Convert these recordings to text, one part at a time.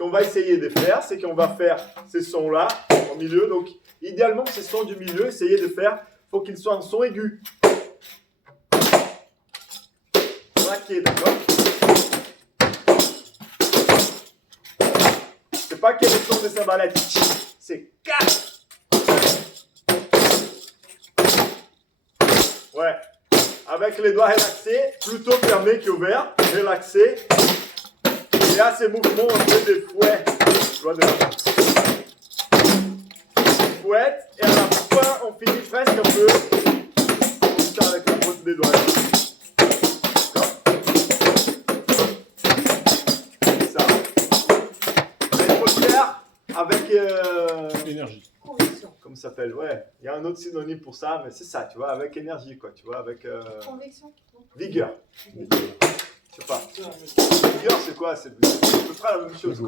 qu'on va essayer de faire, c'est qu'on va faire ces sons-là au milieu. Donc, idéalement, ces sons du milieu, essayer de faire, il faut qu'ils soient en son aigu. Claquer, d'accord? C'est pas quel est le son de cymbalettes, c'est 4. Ouais. Avec les doigts relaxés, plutôt fermés qu'ouverts, relaxés. Il y a ces mouvements un peu de fouet. Fouette, et à la fin, on finit presque un peu ça avec la pointe des doigts. D'accord? Ça. Mais il faut le faire avec énergie. Conviction. Comment ça s'appelle? Ouais, il y a un autre synonyme pour ça, mais c'est ça, tu vois, avec énergie, quoi, tu vois, avec Conviction. vigueur. Je sais pas. Vigueur, c'est quoi? C'est à peu près la même chose.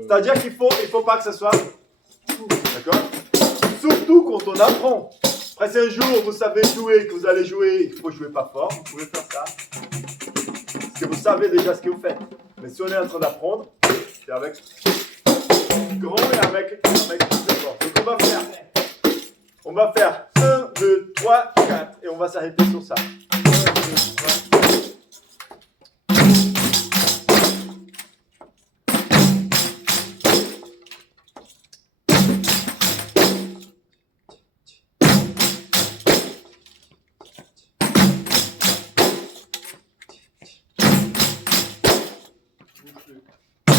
C'est-à-dire qu'il faut pas que ça soit. D'accord? Surtout quand on apprend. Après, si un jour vous savez jouer, que vous allez jouer, il faut jouer pas fort, vous pouvez faire ça. Parce que vous savez déjà ce que vous faites. Mais si on est en train d'apprendre, c'est avec grand et avec tout fort. Donc on va faire 1, 2, 3, 4 et on va s'arrêter sur ça. 1, 2, 3, 4.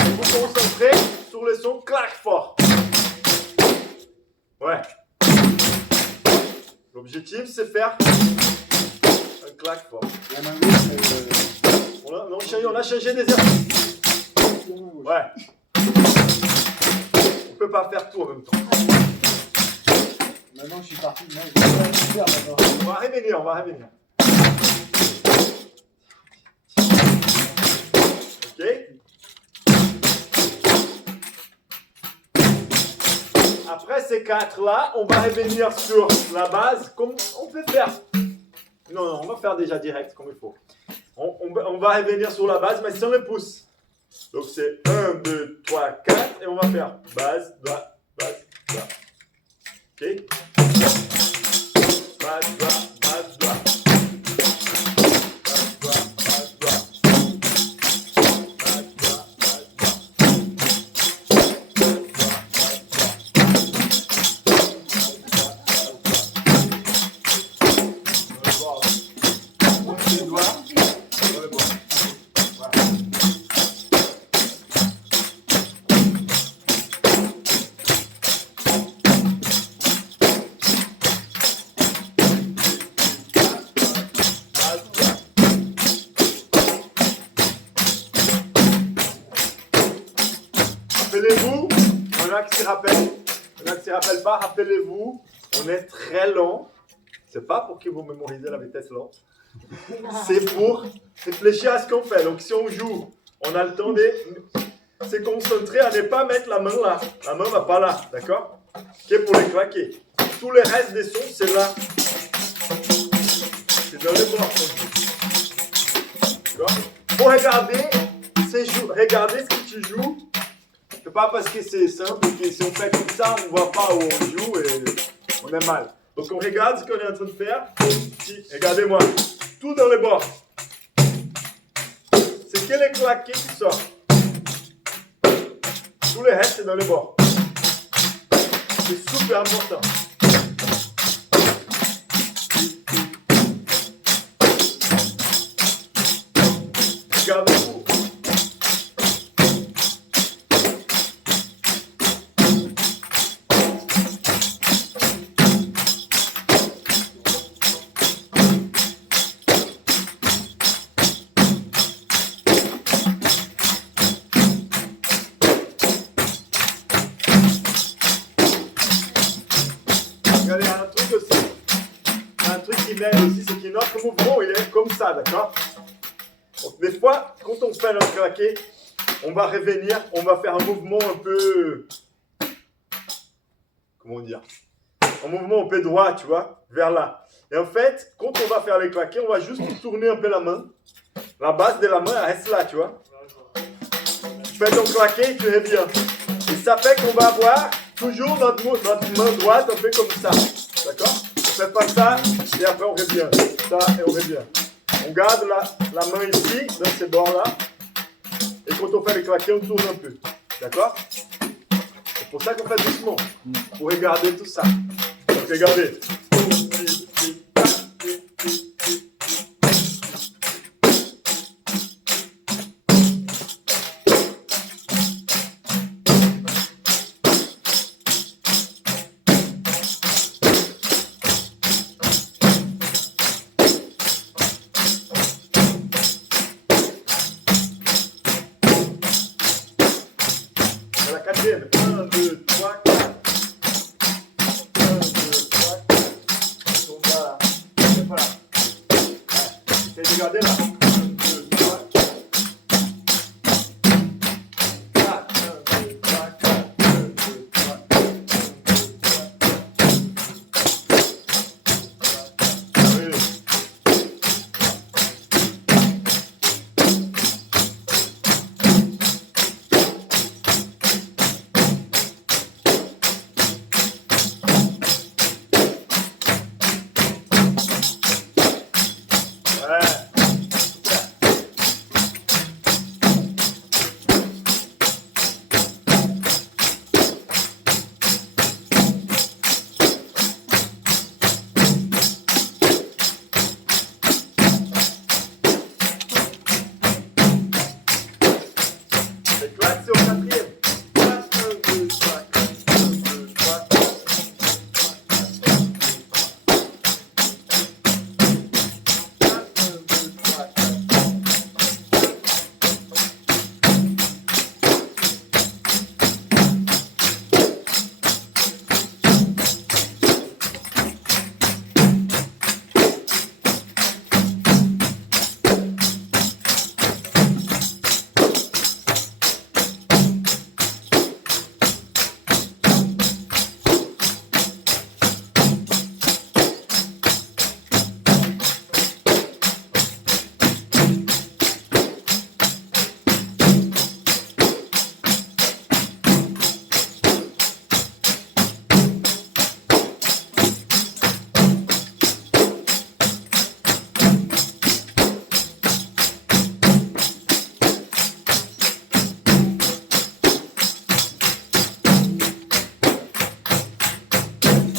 Vous concentrez sur le son claque fort. Ouais. L'objectif, c'est faire un claque fort. La main gauche, On a changé des exercices. Ouais. On peut pas faire tout en même temps. maintenant je suis parti. Moi, je vais faire maintenant. On va revenir. Ok. Après ces 4-là, on va revenir sur la base comme on peut faire. Non, on va faire déjà direct comme il faut. On va revenir sur la base, mais sans les pouces. Donc c'est 1, 2, 3, 4, et on va faire base, doigt, base, doigt. Ok? Base, doigt, base, doigt. Base, doigt, base, doigt. Base, doigt, base, doigt. Rappelez-vous, on a qui s'y rappelle pas, rappelez-vous, on est très lent. C'est pas pour que vous mémorisez la vitesse lente. C'est pour réfléchir à ce qu'on fait. Donc si on joue, on a le temps de se concentrer à ne pas mettre la main là. La main va pas là, d'accord? Ok, pour les claquer. Tout le reste des sons, c'est là. C'est dans les bords. D'accord? Pour regarder ce que tu joues. C'est pas parce que c'est simple que si on fait comme ça, on ne voit pas où on joue et on est mal. Donc on regarde ce qu'on est en train de faire. Regardez-moi, tout dans les bords. C'est que les claqués qui sortent. Tout le reste, c'est dans les bords. C'est super important. Regardez-vous. Regardez, un truc qui m'aide aussi, c'est que notre mouvement, il est comme ça, d'accord? Donc, des fois, quand on fait le claqué, on va revenir, on va faire un mouvement un peu, comment dire? Un mouvement un peu droit, tu vois, vers là. Et en fait, quand on va faire les claqués, on va juste tourner un peu la main. La base de la main, elle reste là, tu vois? fais ton claqué, tu es bien. Et ça fait qu'on va avoir toujours notre main droite un peu comme ça. D'accord? On fait pas ça et après on revient. Ça et on revient. On garde la main ici, dans ces bords-là. Et quand on fait les claqués, on tourne un peu. D'accord? C'est pour ça qu'on fait doucement. Pour regarder tout ça. Donc regardez. C'est la quatrième. 1, 2, 3, 4. 1, 2, 3, 4. Donc voilà. Voilà. Ouais. Essayez de regarder là. 1, 2, 3, 4. 4. 1, 2, 3, 4. 1, 2, 3, 4. 1, 2, 3, 4. Oui. Ouais. Les claques, c'est au quatrième. 4, 1, 2, 3, 4. 1, 2, 3, 4. 1, 2, 3, 4.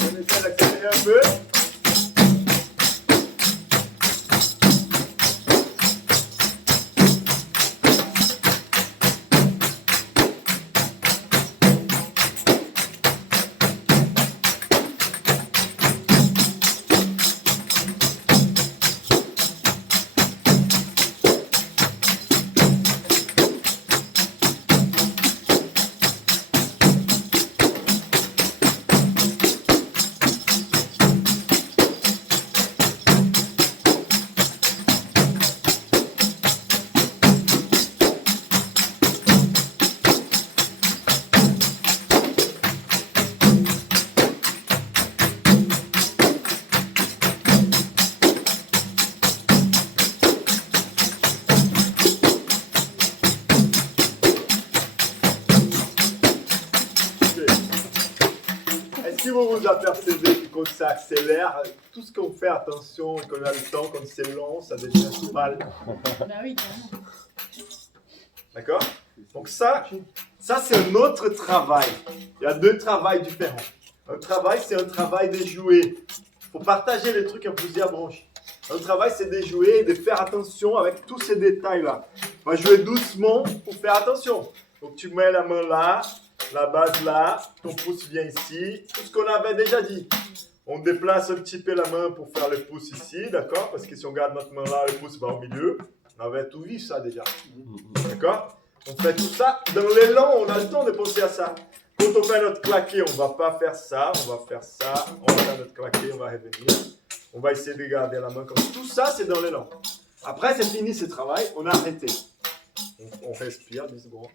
On essaie d'accélérer un peu. Est-ce que vous vous apercevez que quand ça accélère, tout ce qu'on fait, attention, et qu'on a le temps, quand c'est long, ça devient mal. Bah oui, carrément. D'accord? Donc ça c'est un autre travail. Il y a deux travails différents. Un travail, c'est un travail de jouer. Il faut partager les trucs en plusieurs branches. Un travail, c'est de jouer et de faire attention avec tous ces détails-là. On va jouer doucement pour faire attention. Donc tu mets la main là, la base là, ton pouce vient ici. Tout ce qu'on avait déjà dit. On déplace un petit peu la main pour faire le pouce ici, d'accord? Parce que si on garde notre main là, le pouce va au milieu. On avait tout vu ça déjà. D'accord? On fait tout ça. Dans l'élan, on a le temps de penser à ça. Quand on fait notre claqué, on ne va pas faire ça, on va faire ça. On va faire notre claqué, on va revenir. On va essayer de garder la main comme ça. Tout ça, c'est dans l'élan. Après, c'est fini ce travail, on a arrêté. On respire 10 secondes.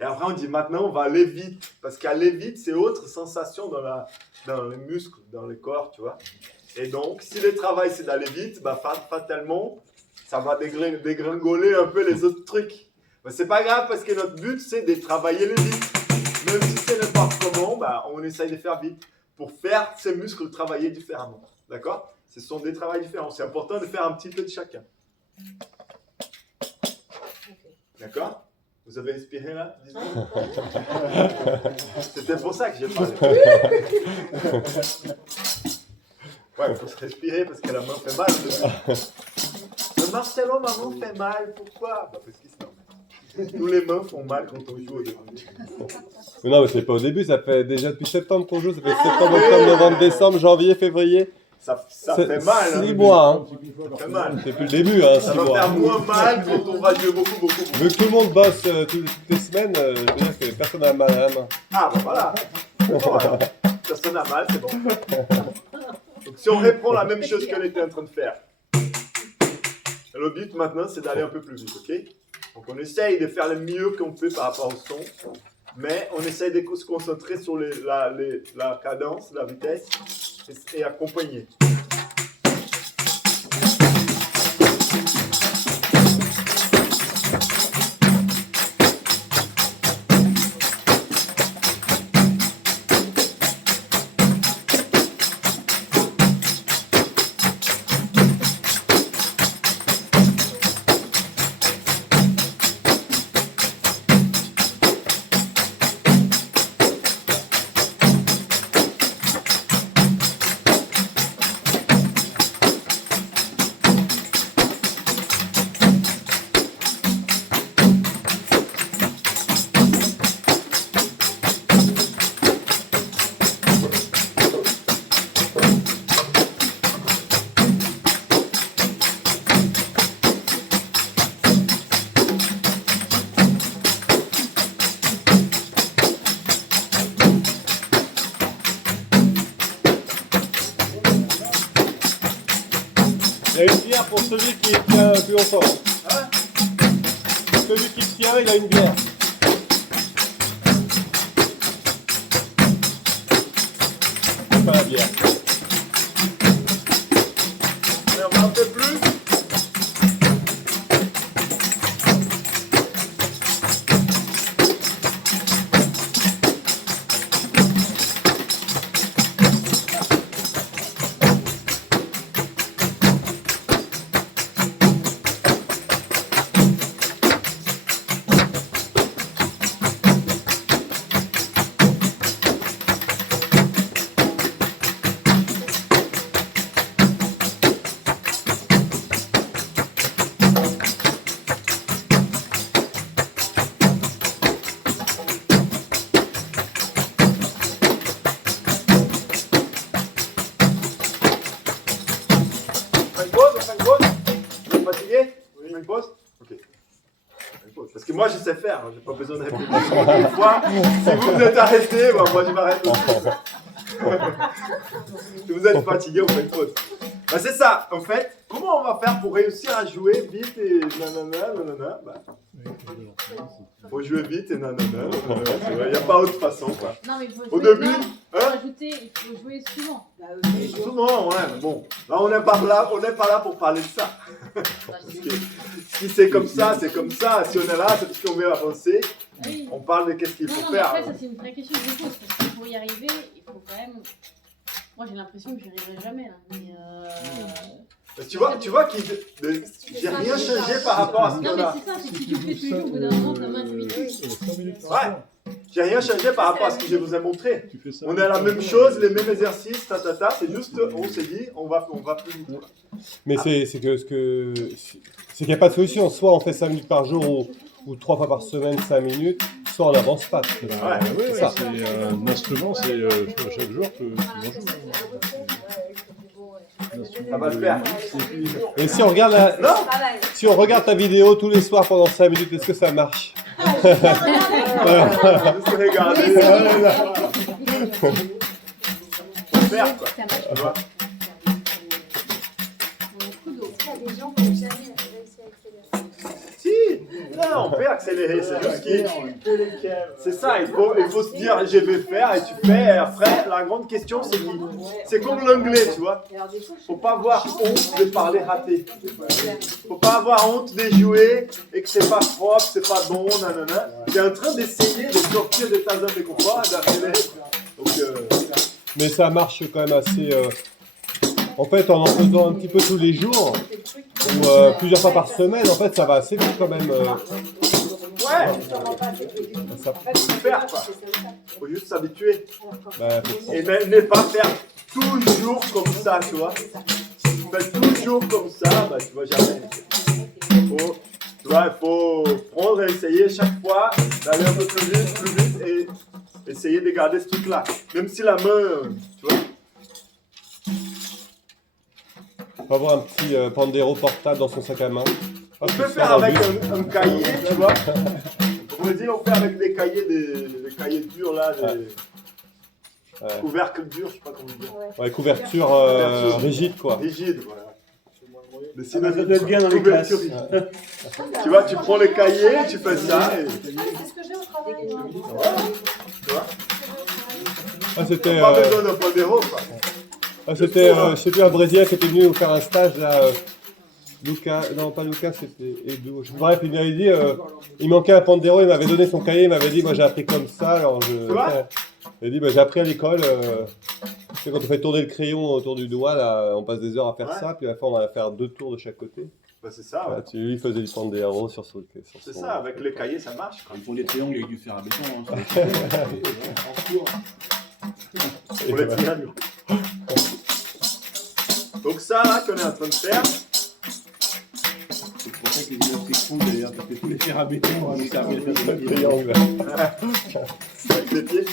Et après, on dit maintenant, on va aller vite. Parce qu'aller vite, c'est autre sensation dans les muscles, dans le corps, tu vois. Et donc, si le travail, c'est d'aller vite, bah, fatalement, ça va dégringoler un peu les autres trucs. Mais c'est pas grave parce que notre but c'est de travailler les vite. Même si c'est n'importe comment, bah, on essaye de faire vite pour faire ces muscles travailler différemment. D'accord? Ce sont des travaux différents. C'est important de faire un petit peu de chacun. D'accord? Vous avez respiré là? C'était pour ça que j'ai parlé. Ouais, il faut se respirer parce que la main fait mal. Le Marcelo, ma main fait mal. Pourquoi? Bah, parce que c'est normal. Tous les mains font mal quand on joue au début. Mais non, mais c'est pas au début, ça fait déjà depuis septembre qu'on joue, ça fait septembre, octobre, novembre, décembre, janvier, février. Ça fait mal. 6 mois, hein. Ça fait mal. C'est plus le début, hein, Ça 6 va mois. faire moins mal quand on va jouer beaucoup. Vu que tout le monde bosse toutes les semaines, je veux dire que personne n'a mal à la main. Ah, bah voilà. C'est bon, alors. Personne n'a mal, c'est bon. Donc si on reprend la même chose qu'elle était en train de faire, le but maintenant c'est d'aller un peu plus vite, ok? Donc on essaye de faire le mieux qu'on peut par rapport au son, mais on essaye de se concentrer sur la cadence, la vitesse et accompagner. Il y a une bière pour celui qui tient plus longtemps. Hein? Celui qui tient, il a une bière. C'est pas la bière. Allez, on va un peu plus. On fait une pause? Vous êtes fatigué? On fait une pause? Ok. Une pause. Parce que moi je sais faire, hein. J'ai pas besoin de répéter une fois. Si vous êtes arrêté, bah, moi je m'arrête aussi. Si vous êtes fatigué, on fait une pause. Bah, c'est ça, en fait, comment on va faire pour réussir à jouer vite et nanana? Bah, faut jouer vite et nanana. Il n'y a pas autre façon, quoi. Non, mais il faut Au jouer. début, Non, hein? faut ajouter, il faut jouer souvent. Souvent, ouais, mais bon. Là, on n'est pas là pour parler de ça. Parce que si c'est comme ça, c'est comme ça. Si on est là, c'est parce qu'on veut avancer. Oui. On parle de qu'est-ce qu'il Non, faut non, mais faire. après, ça c'est une vraie question que je pose, parce que pour y arriver, il faut quand même. Moi j'ai l'impression que j'y arriverai jamais là. Mais Tu vois j'ai rien changé par rapport à ce non, qu'on mais a. c'est ça, c'est que si tu fais tous les jours, au bout d'un moment, ta main tu vite. 5 minutes par Ouais. soir. J'ai rien changé par rapport à ce que je vous ai montré. Tu fais ça. On a la même chose, les mêmes exercices, c'est juste, on s'est dit, on va plus vite. Mais c'est qu'il n'y a pas de solution. Soit on fait 5 minutes par jour ou 3 fois par semaine 5 minutes, soit on n'avance pas. Bah, ouais, c'est ça. c'est un instrument, c'est chaque jour que tu en joues. Ça va le faire. Et si on regarde Non, si on regarde ta vidéo tous les soirs pendant 5 minutes, est-ce que ça marche? je sais regarder. Faut faire, quoi. Tu vois. Il y a des gens qui n'ont jamais réussi à accélérer. Si, Non, on peut accélérer, c'est juste qu'il... C'est ça, il faut se dire je vais faire et tu fais. Et après, la grande question c'est comme l'anglais, tu vois. Faut pas avoir honte de parler raté. Faut pas avoir honte de jouer et que c'est pas propre, c'est pas bon, nanana. Tu es en train d'essayer de sortir de ta zone de confort et d'accélérer. Donc, Mais ça marche quand même assez... En fait, en faisant un petit peu tous les jours, ou plusieurs fois par semaine, en fait, ça va assez vite quand même. ouais, Ça, faut le faire quoi. Faut juste s'habituer. bah, Et ne pas faire toujours comme ça, tu vois. Fais toujours comme ça, bah tu vas jamais. Tu vois, il faut prendre et essayer chaque fois d'aller un peu plus vite et essayer de garder ce truc-là. Même si la main, tu vois. faut avoir un petit Pandero portable dans son sac à main. On peut faire avec un cahier, tu vois. Au Brésil, on fait avec des cahiers, des cahiers durs là, des couvercles durs, je sais pas comment dire. Ouais, couverture rigide, quoi. Rigide, voilà. Mais Ça doit être bien dans les classes. Tu vois, tu prends les cahiers, tu fais ça et... C'est ce que j'ai au travail. Tu vois, Ah, c'était... pas besoin d'un Pandero, quoi. c'était, je sais plus, un Brésilien qui était venu nous faire un stage, là, Lucas, non pas Lucas, c'était Edu. Bref, il m'avait dit, il manquait un Pandero, il m'avait donné son cahier, il m'avait dit, moi j'ai appris comme ça, alors je... Il a dit, bah, j'ai appris à l'école, tu sais, quand on fait tourner le crayon autour du doigt, là, on passe des heures à faire ça, puis après on va faire 2 tours de chaque côté. Bah c'est ça, ouais. Là, lui, il faisait du Pandero sur son... C'est ça, avec les cahiers, ça marche, quoi. Ils font des triangles avec du fer à béton. Hein, Pour les triangles. Donc ça, là, qu'on est en train de faire, c'est pour ça que les gymnastiques font d'ailleurs, parce que tous les fers à béton nous servent à faire des triangle. avec les pieds,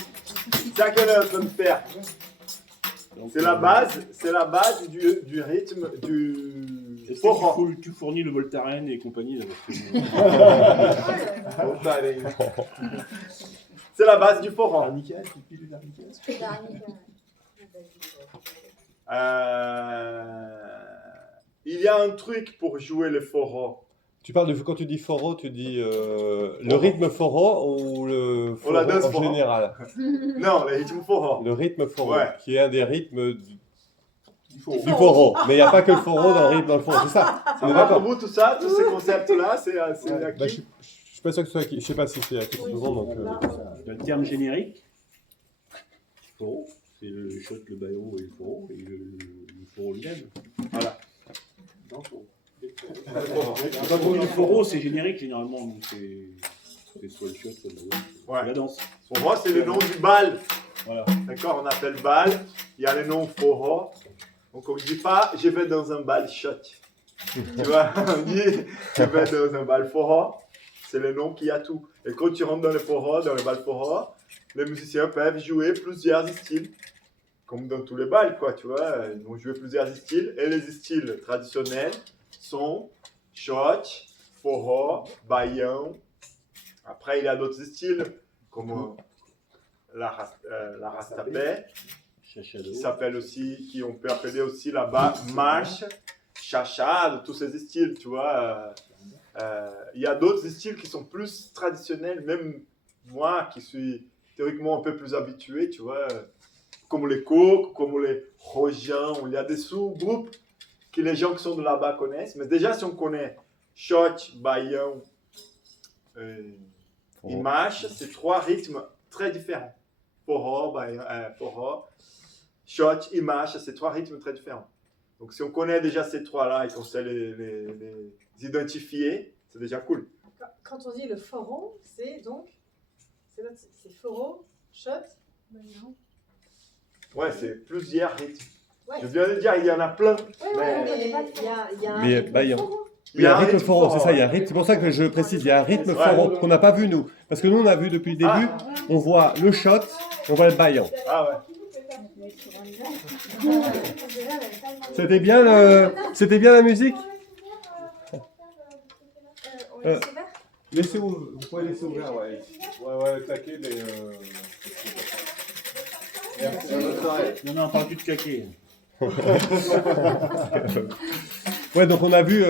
c'est ça qu'on est en train de faire. C'est la base du rythme du Est-ce forró. que tu fournis le Voltaren et compagnie là, parce que... C'est la base du forró. Il y a un truc pour jouer le forró. Tu parles de, quand tu dis forró, tu dis le rythme forró ou le forró la danse en forró. général? Non, le rythme forró. Le rythme forró, Ouais. qui est un des rythmes du forró. Mais il n'y a pas que le forró dans le rythme dans le forró, c'est ça? On est Pour d'accord. vous, tout ça, tous ces concepts-là, c'est acquis. Bah, je suis pas sûr que ce soit acquis. Je sais pas si c'est acquis pour tout le monde. Donc, Le terme générique, foro, c'est le shot, le baillot et le foro, et le foro lui-même. Voilà. Le foro, c'est générique généralement, donc c'est soit le shot, soit le baillot, Ouais. c'est la danse. Pour moi, c'est le nom du bal. Voilà. D'accord, on appelle bal. Il y a le nom forró. Donc on ne dit pas je vais dans un bal shot. Tu vois, on dit je vais dans un bal forró. C'est le nom qui a tout. Et quand tu rentres dans le forró, dans le bal forró, les musiciens peuvent jouer plusieurs styles. Comme dans tous les bals, quoi, tu vois. Ils vont jouer plusieurs styles. Et les styles traditionnels sont shot, forró, baião. Après, il y a d'autres styles comme la rastapé, Chachado. qui s'appelle aussi, qui on peut appeler aussi là-bas marche, chachado, tous ces styles, tu vois. Il y a d'autres styles qui sont plus traditionnels, même moi qui suis théoriquement un peu plus habitué, tu vois, comme les coques, comme les rojans. Il y a des sous-groupes que les gens qui sont de là-bas connaissent, mais déjà si on connaît shot, baião et marche, c'est 3 rythmes très différents. Forró, forró, shot et marche, c'est 3 rythmes très différents. Donc si on connaît déjà ces 3-là et qu'on sait les identifier, c'est déjà cool. Quand on dit le forró, c'est donc c'est forró, shot. Ouais, c'est plusieurs rythmes. Ouais. Je viens de dire, il y en a plein. Mais il y a un Mais, rythme baião. forró. il y a un rythme forró, c'est ça, il y a un rythme. C'est pour ça que je précise, il y a un rythme forró qu'on n'a pas vu nous. Parce que nous, on a vu depuis le début, on voit le shot, on voit le baião. Ah ouais. C'était bien la musique? Laissez ouvert, vous pouvez laisser ouvert, ouais. Ouais, claquer, mais... Non, on parle plus de claquer. Ouais, donc on a vu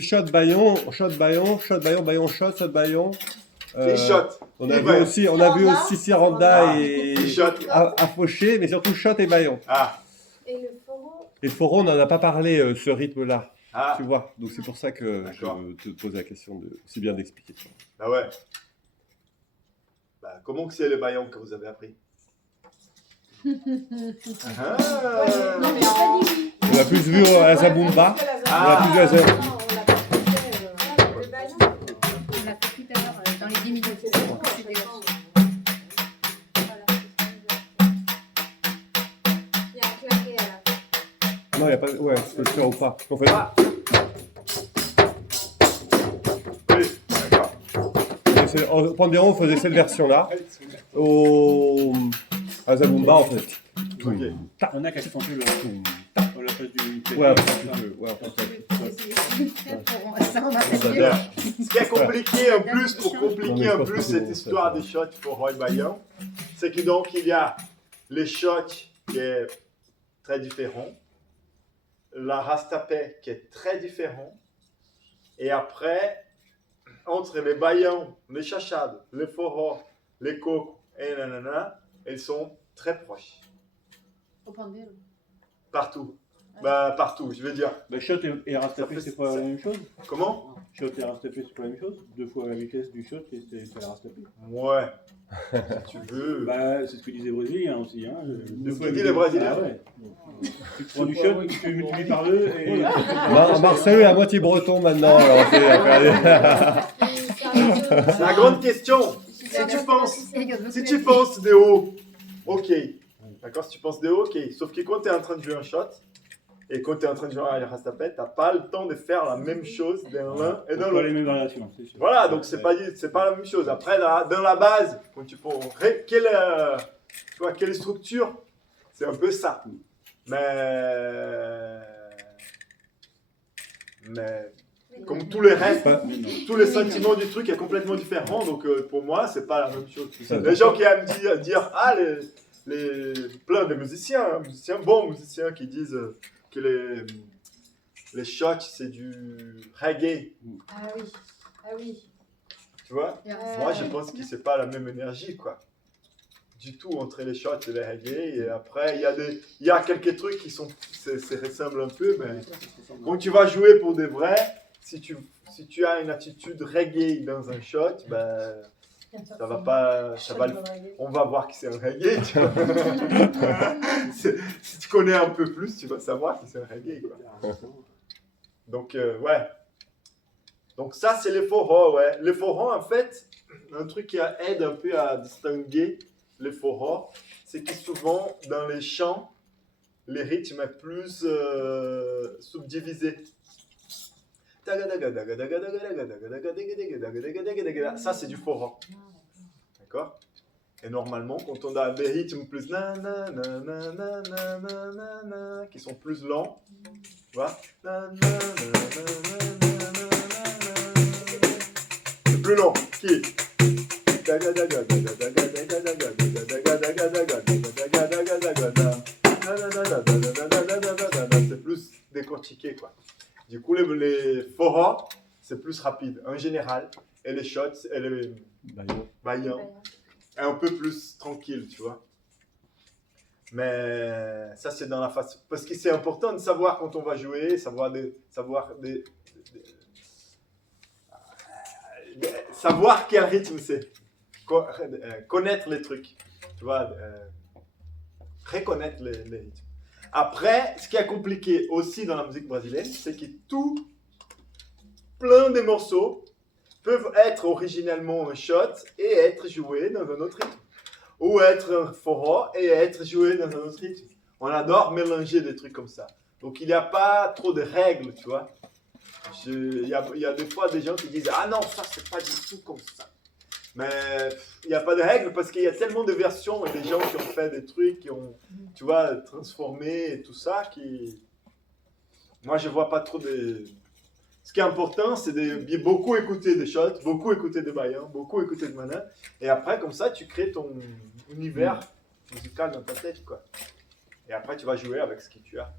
shot, baillon, shot, baillon, shot, baillon, baillon, shot, shot, baillon. Et shot. On a Et vu baillon. aussi, Siranda Ah, et et shot. Afauché, mais surtout shot et baillon. Ah, Et le foro, Et le foro, on n'en a pas parlé, ce rythme-là, ah, tu vois. Donc c'est pour ça que D'accord. je te pose la question de, c'est bien d'expliquer. bah ouais. Bah, comment que c'est le baillon que vous avez appris? Non, Ah. mais j'ai pas dit oui. On l'a plus vu à Zabumba. Ah. On l'a plus vu à Zabumba. Non, on l'a pas fait, le baillon. On l'a fait tout à l'heure dans les 10 minutes. C'est trop, à chaque fois. Il y a un claquet à la fin. Non, il n'y a pas. Ouais, tu peux le faire ou pas. En fait, Ah. Oui, d'accord. en Pandéron, on faisait cette version-là. À Zabumba, on fait. Ok. On a qu'à se pencher là. On la place du. Ouais, après, tu peux. Ouais, après, Ça, on a fait mieux. Bien. Ce qui est compliqué en plus, pour Non, compliquer mais je un pense peu que c'est cette bon, histoire ça. des shots pour Roy Bayon, c'est que donc il y a les shots qui est très différent, la rastapé qui est très différent, et après, entre les baillons, les chachades, les forrots, les coques et nanana, elles sont très proches. Au pendule. Partout. Bah, partout, je veux dire. Bah, shot et Ça rastapé, fait- c'est pas la même chose. Comment? Shot et rastapé, c'est pas la même chose. 2 fois la vitesse du shot et c'est la rastapé. Ouais. Si tu veux. Bah, c'est ce que disait les Brésiliens aussi. Hein. C'est ce que disent les Brésiliens. Ah ouais. Tu prends du shot, tu multiplies par 2 et. Marcel est à moitié breton maintenant. Alors C'est la grande question. Si tu penses des hauts, ok. D'accord, si tu penses des hauts, ok. Sauf que quand tu es en train de jouer un shot, et quand tu es en train de jouer un rastapé, tu n'as pas le temps de faire la même chose dans l'un et dans Pas l'autre. les mêmes variations, c'est sûr. Voilà, donc c'est pas la même chose. Après, dans la base, quand tu prends, quelle structure, c'est un peu ça. Mais comme tous les restes, Mais non. tous les sentiments du truc est complètement différent. Donc pour moi, c'est pas la même chose. Ça, Les gens qui aiment dire ah plein de musiciens, bons musiciens qui disent que les shots c'est du reggae, Ah oui, ah oui. tu vois. Moi, je pense que c'est pas la même énergie, quoi. Du tout entre les shots et les reggae. Et après, il y a quelques trucs qui sont, c'est ressemble un peu, mais quand tu vas jouer pour des vrais, si tu as une attitude reggae dans un shot, ben, ça va pas, on va voir que c'est un reggae, tu vois. Si tu connais un peu plus, tu vas savoir que c'est un reggae, quoi. Donc, ouais. Donc ça, c'est les forrots, ouais. Les forrots, en fait, un truc qui aide un peu à distinguer les forrots, c'est que souvent, dans les chants, les rythmes sont plus subdivisés. Ça, c'est du forró. D'accord? Et normalement, quand on a des rythmes plus na na na na na na na na na qui sont plus lents, tu vois? Na, na, na, na, na, na, na, na. C'est plus long. Qui? C'est plus décortiqué, quoi. Du coup, les forrots, c'est plus rapide en général. Et les shots, et les baillons, un peu plus tranquille, tu vois. Mais ça, c'est dans la façon. Parce que c'est important de savoir quand on va jouer, savoir quel rythme c'est. Connaître les trucs, tu vois. Reconnaître les rythmes. Après, ce qui est compliqué aussi dans la musique brésilienne, c'est que plein de morceaux peuvent être originellement un shot et être joués dans un autre rythme. Ou être un forró et être joué dans un autre rythme. On adore mélanger des trucs comme ça. Donc il n'y a pas trop de règles, tu vois. Il y a des fois des gens qui disent « Ah non, ça c'est pas du tout comme ça ». Mais il n'y a pas de règles parce qu'il y a tellement de versions et des gens qui ont fait des trucs, qui ont, tu vois, transformé et tout ça, qui... Moi je vois pas trop de... Ce qui est important, c'est de beaucoup écouter des shots, beaucoup écouter des baillons, beaucoup écouter de manin. Et après, comme ça, tu crées ton univers musical dans ta tête, quoi. Et après, tu vas jouer avec ce que tu as.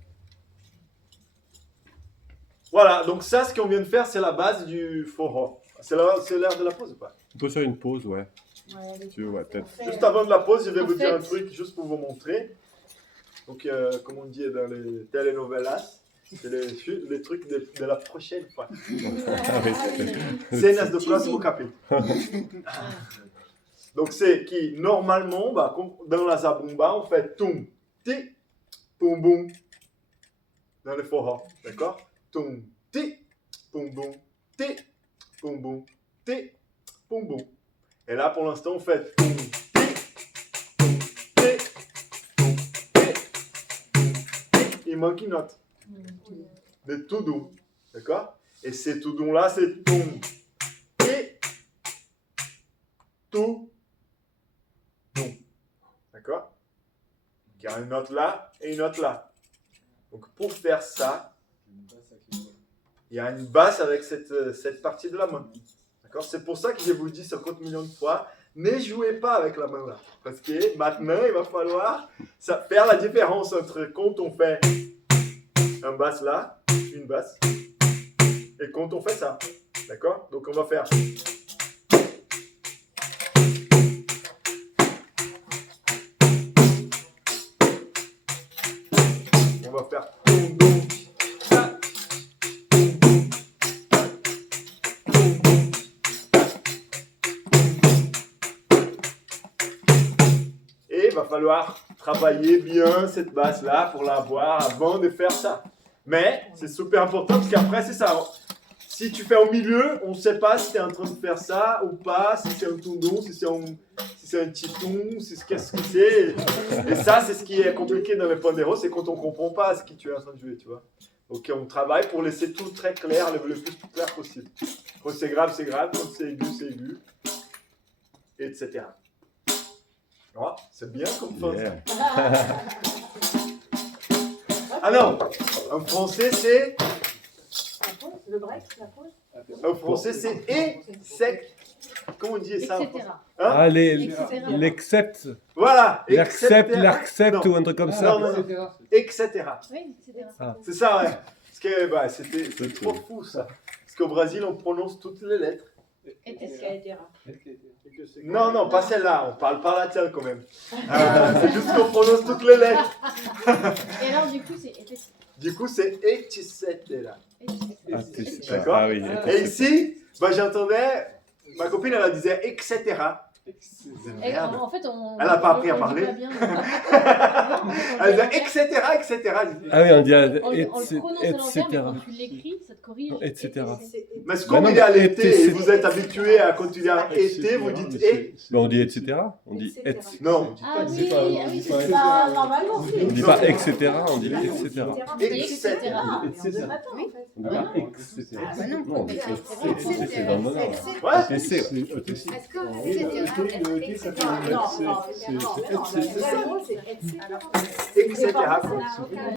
Voilà, donc ça, ce qu'on vient de faire, c'est la base du forró. C'est l'heure de la pause ou pas? On peut faire une pause, ouais. Ouais, Si tu veux, ouais, peut-être. Juste avant de la pause, je vais En vous dire un fait- truc juste pour vous montrer. Donc, comme on dit dans les telenovelas, c'est les trucs de la prochaine fois. Ah oui. Cenas do próximo capítulo. Donc, c'est qui, normalement, bah, dans la zabumba, on fait tum, ti, pum, boum. Dans le forró, d'accord? Tum, ti, pum, boum, ti, pum, boum, ti, pum, boum. Et là, pour l'instant, on fait tum, ti, tum, ti, tum, ti, tum, ti. Il manque une note. De tout doux, d'accord? Et ces tout doux là, c'est tum, ti, tout, doux, d'accord? Il y a une note là et une note là. Donc pour faire ça, il y a une basse avec cette partie de la main. D'accord? C'est pour ça que je vous dis 50 millions de fois, ne jouez pas avec la main là. Parce que maintenant, il va falloir faire la différence entre quand on fait un basse là, une basse, et quand on fait ça. D'accord? Donc on va faire. On va faire. Et il va falloir travailler bien cette basse-là pour l'avoir avant de faire ça. Mais c'est super important parce qu'après, c'est ça. Si tu fais au milieu, on ne sait pas si tu es en train de faire ça ou pas, si c'est un tundon, si c'est un titon, si qu'est-ce que c'est. Et ça, c'est ce qui est compliqué dans les panderos, c'est quand on ne comprend pas ce que tu es en train de jouer, tu vois. Donc on travaille pour laisser tout très clair, le plus clair possible. Quand c'est grave, quand c'est aigu, etc. Oh, c'est bien comme fin. Yeah. Ah non, en français c'est... Le break, la pause. En français c'est et sec. Comment on dit ça? Etc. Hein? Ah, Etc. l'accepte. Voilà. L'accepte, etc. l'accepte Non. ou un truc comme ça. Non, non, non. Etc. Oui, etc. C'est ça, ouais. Parce que bah, c'est trop fou ça. Parce qu'au Brésil, on prononce toutes les lettres. Etc. Non, non, pas celle-là. On parle pas latin quand même. C'est juste qu'on prononce toutes les lettres. Et alors, du coup, c'est etc. Du coup, c'est etc. Ah, t'es- D'accord. Ah oui. Et ici, bah, j'entendais, ma copine, elle disait etc. Et en fait, Elle a pas appris à parler. On dit pas bien. Elle disait etc. Ah oui, on dit On le prononce à l'envers, mais etc. quand tu l'écris, ça te corrige. Etc. Mais comme non, il est à mais l'été et vous êtes habitué à quand tu dis été, vous dites et. Mais on dit etc. On dit et. Non. Ah oui, c'est Bah, ça. normalement, On dit pas etc. On dit etc. Etc. C'est matin, en fait. On dit pas etc. Non, on dit c'est dans le nom. Ouais. ETC. Est-ce que Non, non, non, c'est ça, c'est etc. Etc.